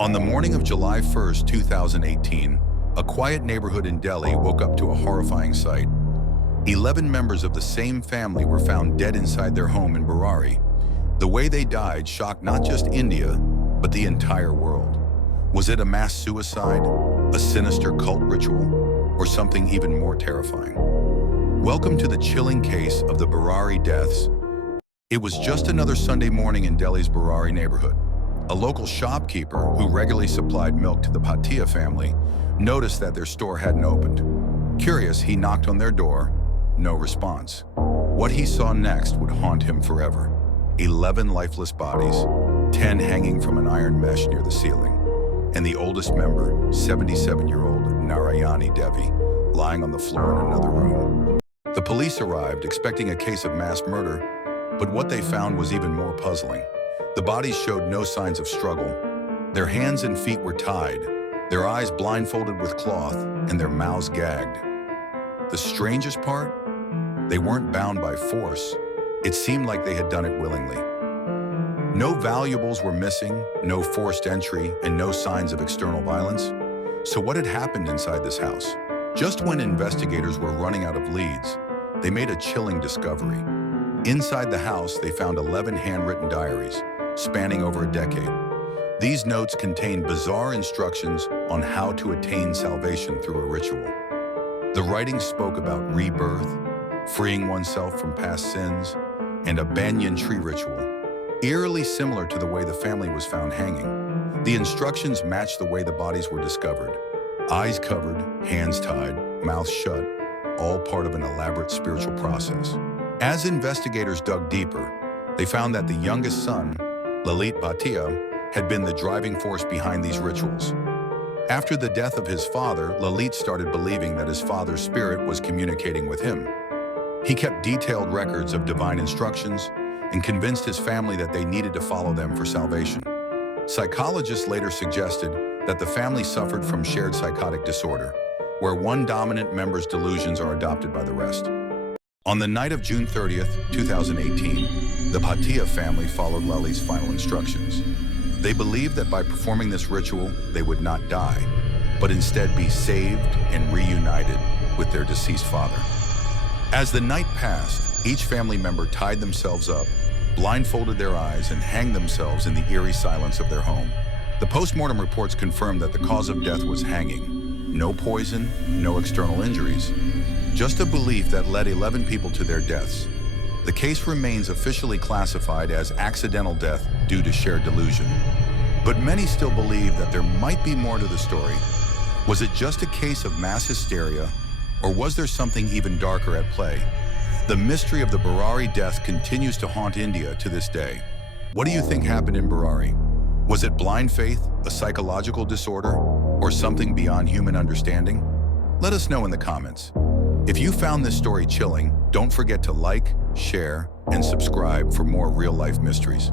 On the morning of July 1st, 2018, a quiet neighborhood in Delhi woke up to a horrifying sight. 11 members of the same family were found dead inside their home in Burari. The way they died shocked not just India, but the entire world. Was it a mass suicide, a sinister cult ritual, or something even more terrifying? Welcome to the chilling case of the Burari deaths. It was just another Sunday morning in Delhi's Burari neighborhood. A local shopkeeper who regularly supplied milk to the Bhatia family noticed that their store hadn't opened. Curious, he knocked on their door. No response. What he saw next would haunt him forever. 11 lifeless bodies, 10 hanging from an iron mesh near the ceiling, and the oldest member, 77-year-old Narayani Devi, lying on the floor in another room. The police arrived expecting a case of mass murder, but what they found was even more puzzling. The bodies showed no signs of struggle. Their hands and feet were tied, their eyes blindfolded with cloth, and their mouths gagged. The strangest part? They weren't bound by force. It seemed like they had done it willingly. No valuables were missing, no forced entry, and no signs of external violence. So what had happened inside this house? Just when investigators were running out of leads, they made a chilling discovery. Inside the house, they found 11 handwritten diaries, spanning over a decade. These notes contained bizarre instructions on how to attain salvation through a ritual. The writing spoke about rebirth, freeing oneself from past sins, and a banyan tree ritual, eerily similar to the way the family was found hanging. The instructions matched the way the bodies were discovered. Eyes covered, hands tied, mouths shut, all part of an elaborate spiritual process. As investigators dug deeper, they found that the youngest son, Lalit Bhatia, had been the driving force behind these rituals. After the death of his father, Lalit started believing that his father's spirit was communicating with him. He kept detailed records of divine instructions and convinced his family that they needed to follow them for salvation. Psychologists later suggested that the family suffered from shared psychotic disorder, where one dominant member's delusions are adopted by the rest. On the night of June 30th, 2018, the Bhatia family followed Lalit's final instructions. They believed that by performing this ritual, they would not die, but instead be saved and reunited with their deceased father. As the night passed, each family member tied themselves up, blindfolded their eyes, and hanged themselves in the eerie silence of their home. The post-mortem reports confirmed that the cause of death was hanging. No poison, no external injuries. Just a belief that led 11 people to their deaths. The case remains officially classified as accidental death due to shared delusion. But many still believe that there might be more to the story. Was it just a case of mass hysteria, or was there something even darker at play? The mystery of the Burari death continues to haunt India to this day. What do you think happened in Burari? Was it blind faith, a psychological disorder, or something beyond human understanding? Let us know in the comments. If you found this story chilling, don't forget to like, share, and subscribe for more real-life mysteries.